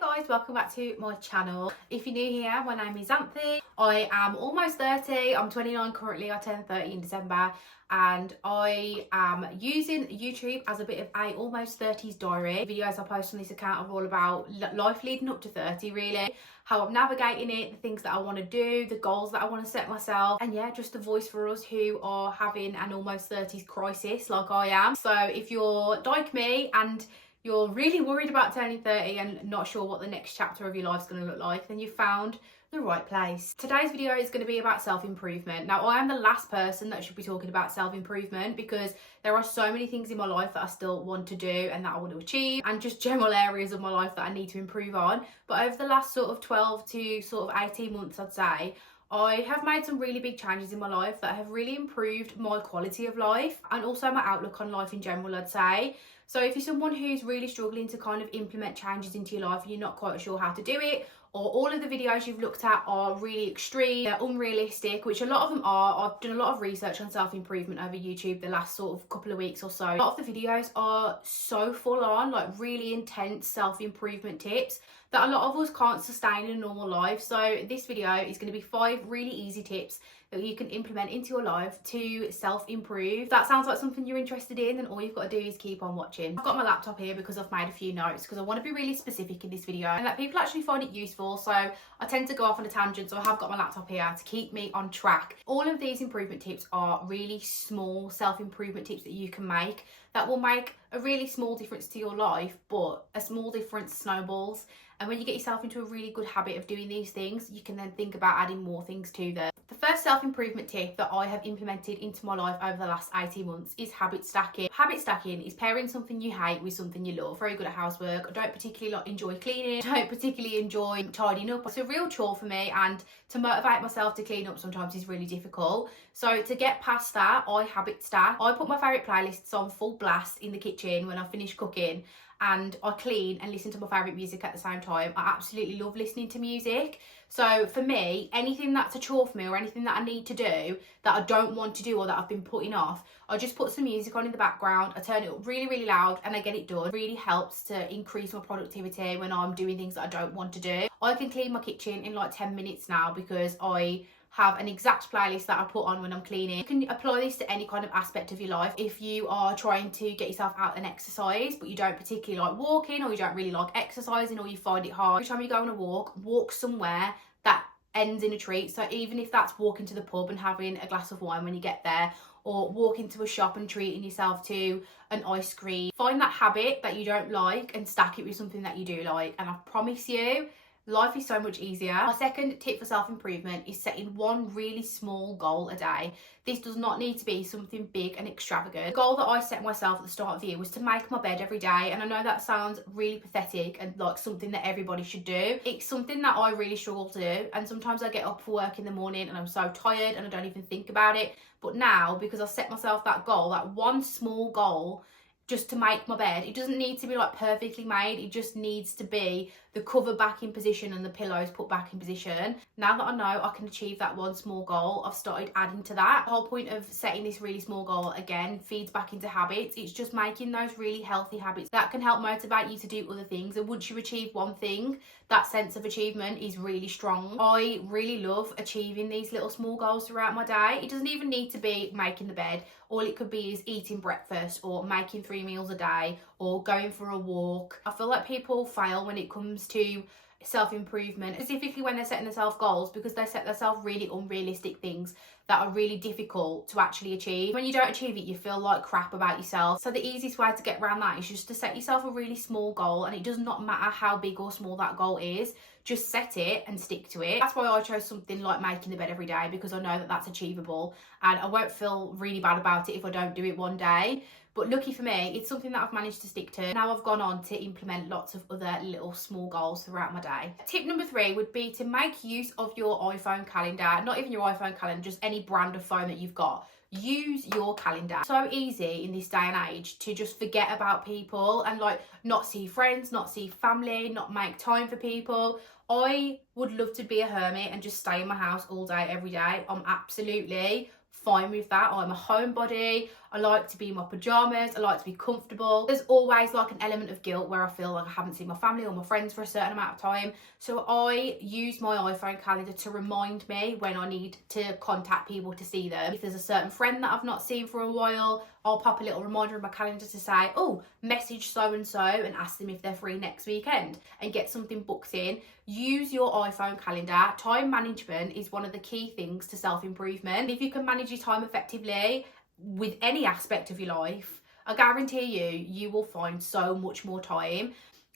Guys, welcome back to my channel. If you're new here, my name is Anthony. I am almost 30. I'm 29 currently. I turn 30 in December, and I am using YouTube as a bit of a almost 30s diary. Videos I post on this account are all about life leading up to 30, really, how I'm navigating it, the things that I want to do, the goals that I want to set myself, and yeah, just a voice for us who are having an almost 30s crisis like I am. So if you're like me and you're really worried about turning 30 and not sure what the next chapter of your life is going to look like, then you've found the right place. Today's video is going to be about self-improvement. Now, I am the last person that should be talking about self-improvement because there are so many things in my life that I still want to do and that I want to achieve, and just general areas of my life that I need to improve on. But over the last sort of 12 to sort of 18 months, I'd say, I have made some really big changes in my life that have really improved my quality of life and also my outlook on life in general, I'd say. So if you're someone who's really struggling to kind of implement changes into your life and you're not quite sure how to do it, or all of the videos you've looked at are really extreme, they're unrealistic, which a lot of them are. I've done a lot of research on self-improvement over YouTube the last sort of couple of weeks or so. A lot of the videos are so full on, like really intense self-improvement tips that a lot of us can't sustain in a normal life. So this video is going to be 5 really easy tips that you can implement into your life to self-improve. If that sounds like something you're interested in, then all you've got to do is keep on watching. I've got my laptop here because I've made a few notes because I want to be really specific in this video and that people actually find it useful. So I tend to go off on a tangent, so I have got my laptop here to keep me on track. All of these improvement tips are really small self-improvement tips that you can make that will make a really small difference to your life, but a small difference snowballs. And when you get yourself into a really good habit of doing these things, you can then think about adding more things to them. The first self-improvement tip that I have implemented into my life over the last 18 months is habit stacking. Habit stacking is pairing something you hate with something you love. Very good at housework. I don't particularly enjoy cleaning. I don't particularly enjoy tidying up. It's a real chore for me, and to motivate myself to clean up sometimes is really difficult. So to get past that, I habit stack. I put my favourite playlists on full blast in the kitchen when I finish cooking, and I clean and listen to my favourite music at the same time. I absolutely love listening to music. So for me, anything that's a chore for me or anything that I need to do that I don't want to do or that I've been putting off, I just put some music on in the background, I turn it up really, really loud, and I get it done. It really helps to increase my productivity when I'm doing things that I don't want to do. I can clean my kitchen in like 10 minutes now because I have an exact playlist that I put on when I'm cleaning. You can apply this to any kind of aspect of your life. If you are trying to get yourself out and exercise, but you don't particularly like walking, or you don't really like exercising, or you find it hard, every time you go on a walk somewhere that ends in a treat. So even if that's walking to the pub and having a glass of wine when you get there, or walking to a shop and treating yourself to an ice cream, find that habit that you don't like and stack it with something that you do like, and I promise you, life is so much easier. My second tip for self-improvement is setting one really small goal a day. This does not need to be something big and extravagant. The goal that I set myself at the start of the year was to make my bed every day, and I know that sounds really pathetic and like something that everybody should do. It's something that I really struggle to do, and sometimes I get up for work in the morning and I'm so tired and I don't even think about it. But now, because I set myself that goal, that one small goal, just to make my bed, it doesn't need to be like perfectly made, it just needs to be the cover back in position and the pillows put back in position. Now that I know I can achieve that one small goal, I've started adding to that. The whole point of setting this really small goal, again, feeds back into habits. It's just making those really healthy habits that can help motivate you to do other things. And once you achieve one thing, that sense of achievement is really strong. I really love achieving these little small goals throughout my day. It doesn't even need to be making the bed. All it could be is eating breakfast, or making 3 meals a day, or going for a walk. I feel like people fail when it comes to self-improvement, specifically when they're setting themselves goals, because they set themselves really unrealistic things that are really difficult to actually achieve. When you don't achieve it, you feel like crap about yourself. So the easiest way to get around that is just to set yourself a really small goal, and it does not matter how big or small that goal is. Just set it and stick to it. That's why I chose something like making the bed every day, because I know that that's achievable and I won't feel really bad about it if I don't do it one day. But lucky for me, it's something that I've managed to stick to. Now I've gone on to implement lots of other little small goals throughout my day. Tip number 3 would be to make use of your iPhone calendar. Not even your iPhone calendar, just any brand of phone that you've got. Use your calendar. So easy in this day and age to just forget about people and like not see friends, not see family, not make time for people. I would love to be a hermit and just stay in my house all day, every day. I'm absolutely fine with that. I'm a homebody. I like to be in my pajamas. I like to be comfortable. There's always like an element of guilt where I feel like I haven't seen my family or my friends for a certain amount of time. So I use my iPhone calendar to remind me when I need to contact people to see them. If there's a certain friend that I've not seen for a while, I'll pop a little reminder in my calendar to say, oh, message so-and-so and ask them if they're free next weekend and get something booked in. Use your iPhone calendar. Time management is one of the key things to self-improvement. If you can manage your time effectively with any aspect of your life, I guarantee you will find so much more time.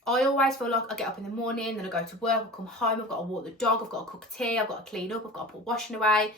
I always feel like I get up in the morning, then I go to work, I come home, I've got to walk the dog, I've got to cook tea, I've got to clean up, I've got to put washing away.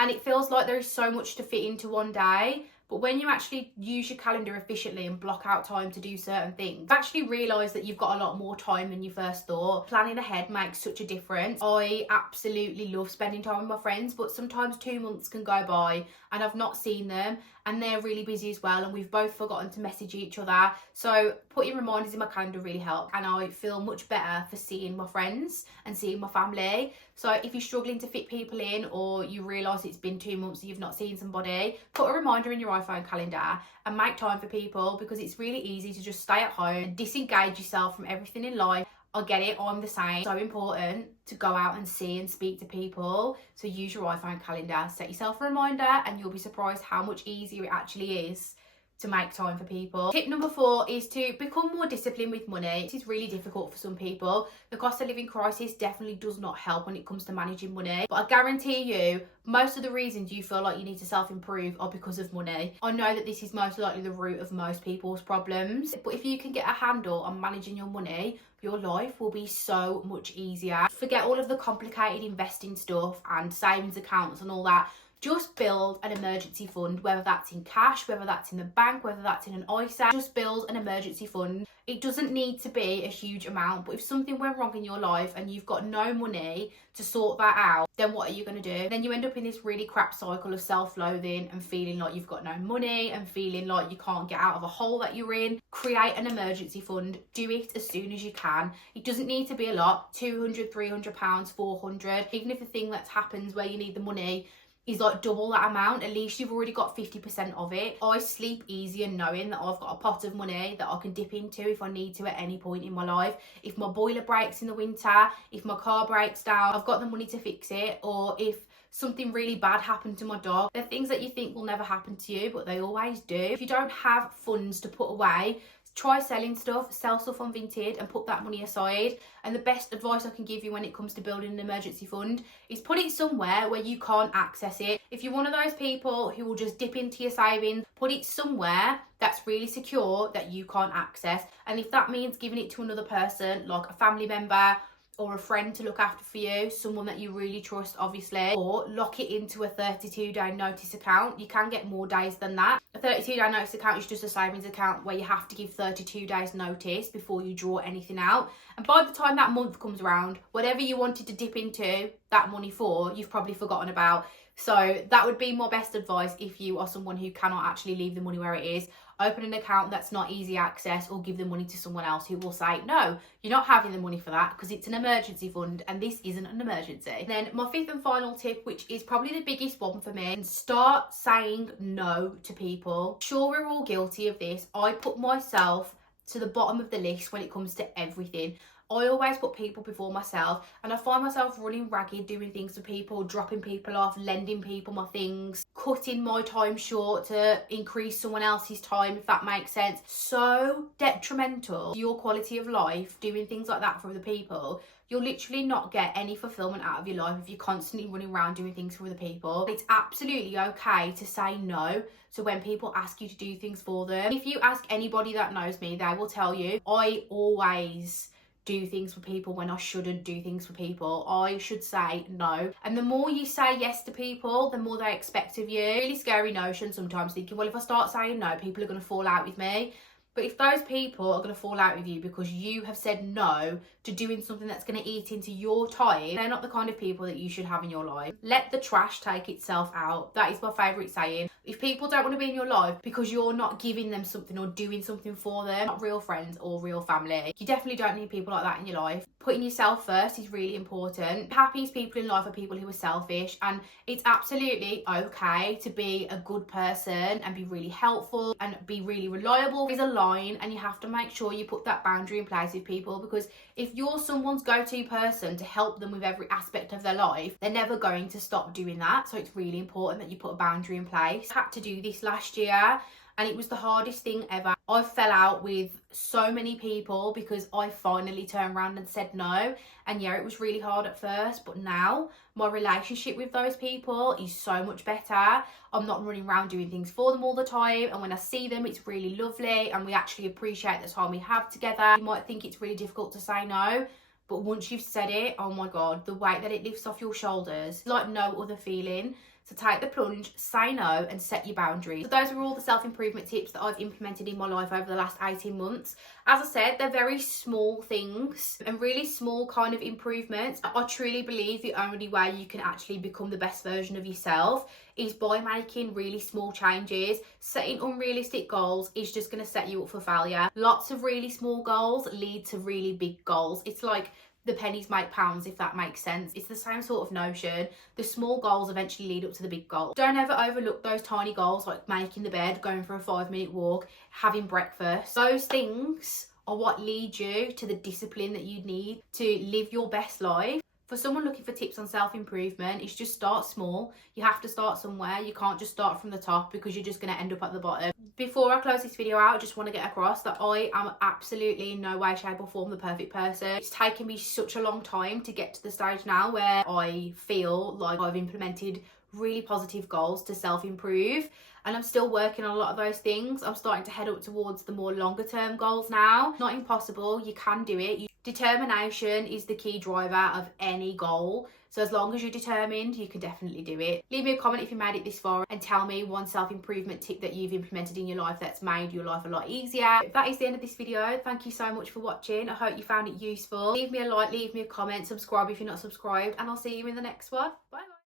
And it feels like there is so much to fit into one day. But when you actually use your calendar efficiently and block out time to do certain things, you actually realise that you've got a lot more time than you first thought. Planning ahead makes such a difference. I absolutely love spending time with my friends, but sometimes 2 months can go by and I've not seen them and they're really busy as well and we've both forgotten to message each other. So putting reminders in my calendar really helps and I feel much better for seeing my friends and seeing my family. So if you're struggling to fit people in or you realise it's been 2 months and you've not seen somebody, put a reminder in your iPhone calendar and make time for people, because it's really easy to just stay at home and disengage yourself from everything in life. I get it, I'm the same. So important to go out and see and speak to people. So use your iPhone calendar, set yourself a reminder and you'll be surprised how much easier it actually is to make time for people. Tip number 4 is to become more disciplined with money. This is really difficult for some people. The cost of living crisis definitely does not help when it comes to managing money. But I guarantee you, most of the reasons you feel like you need to self-improve are because of money. I know that this is most likely the root of most people's problems. But if you can get a handle on managing your money, your life will be so much easier. Forget all of the complicated investing stuff and savings accounts and all that. Just build an emergency fund, whether that's in cash, whether that's in the bank, whether that's in an ISA. Just build an emergency fund. It doesn't need to be a huge amount, but if something went wrong in your life and you've got no money to sort that out, then what are you going to do? Then you end up in this really crap cycle of self-loathing and feeling like you've got no money and feeling like you can't get out of a hole that you're in. Create an emergency fund. Do it as soon as you can. It doesn't need to be a lot, £200, £300, 400. Even if the thing that happens where you need the money is like double that amount, at least you've already got 50% of it. I sleep easier knowing that I've got a pot of money that I can dip into if I need to at any point in my life. If my boiler breaks in the winter, if my car breaks down, I've got the money to fix it. Or if something really bad happened to my dog, they're things that you think will never happen to you, but they always do. If you don't have funds to put away, try selling stuff, sell stuff on Vinted and put that money aside. And the best advice I can give you when it comes to building an emergency fund is put it somewhere where you can't access it. If you're one of those people who will just dip into your savings, put it somewhere that's really secure that you can't access. And if that means giving it to another person, like a family member or a friend to look after for you, someone that you really trust obviously, or lock it into a 32-day notice account. You can get more days than that. A 32-day notice account is just a savings account where you have to give 32 days notice before you draw anything out. And by the time that month comes around, whatever you wanted to dip into that money for, you've probably forgotten about. So that would be my best advice if you are someone who cannot actually leave the money where it is. Open an account that's not easy access, or give the money to someone else who will say, no, you're not having the money for that because it's an emergency fund and this isn't an emergency. And then my 5th and final tip, which is probably the biggest one for me, start saying no to people. Sure, we're all guilty of this. I put myself to the bottom of the list when it comes to everything. I always put people before myself, and I find myself running ragged doing things for people, dropping people off, lending people my things, cutting my time short to increase someone else's time, if that makes sense. So detrimental to your quality of life doing things like that for other people. You'll literally not get any fulfillment out of your life if you're constantly running around doing things for other people. It's absolutely okay to say no. So when people ask you to do things for them, if you ask anybody that knows me, they will tell you I always do things for people when I shouldn't do things for people. I should say no. And the more you say yes to people, the more they expect of you. Really scary notion sometimes, thinking, well, if I start saying no, people are going to fall out with me. But if those people are going to fall out with you because you have said no to doing something that's going to eat into your time, they're not the kind of people that you should have in your life. Let the trash take itself out. That is my favourite saying. If people don't want to be in your life because you're not giving them something or doing something for them, not real friends or real family. You definitely don't need people like that in your life. Putting yourself first is really important. The happiest people in life are people who are selfish, and it's absolutely okay to be a good person and be really helpful and be really reliable. There's a line, and you have to make sure you put that boundary in place with people, because if you're someone's go-to person to help them with every aspect of their life, they're never going to stop doing that. So it's really important that you put a boundary in place. I had to do this last year, and it was the hardest thing ever. I fell out with so many people because I finally turned around and said no. And yeah, it was really hard at first, but now my relationship with those people is so much better. I'm not running around doing things for them all the time, and when I see them, it's really lovely, and we actually appreciate the time we have together. You might think it's really difficult to say no, but once you've said it, oh my God, the weight that it lifts off your shoulders, like no other feeling. So take the plunge, say no, and set your boundaries. So those are all the self-improvement tips that I've implemented in my life over the last 18 months. As I said, they're very small things and really small kind of improvements. I truly believe the only way you can actually become the best version of yourself is by making really small changes. Setting unrealistic goals is just going to set you up for failure. Lots of really small goals lead to really big goals. It's like the pennies make pounds, if that makes sense. It's the same sort of notion. The small goals eventually lead up to the big goal. Don't ever overlook those tiny goals, like making the bed, going for a 5-minute walk, having breakfast. Those things are what lead you to the discipline that you need to live your best life. For someone looking for tips on self-improvement, it's just start small. You have to start somewhere. You can't just start from the top, because you're just going to end up at the bottom. Before I close this video out, I just want to get across that I am absolutely in no way, shape or form the perfect person. It's taken me such a long time to get to the stage now where I feel like I've implemented really positive goals to self-improve, and I'm still working on a lot of those things. I'm starting to head up towards the more longer term goals now. Not impossible, you can do it. Determination is the key driver of any goal. So as long as you're determined, you can definitely do it. Leave me a comment if you made it this far, and tell me one self-improvement tip that you've implemented in your life that's made your life a lot easier. If that is the end of this video, thank you so much for watching. I hope you found it useful. Leave me a like, leave me a comment, subscribe if you're not subscribed, and I'll see you in the next one. Bye bye.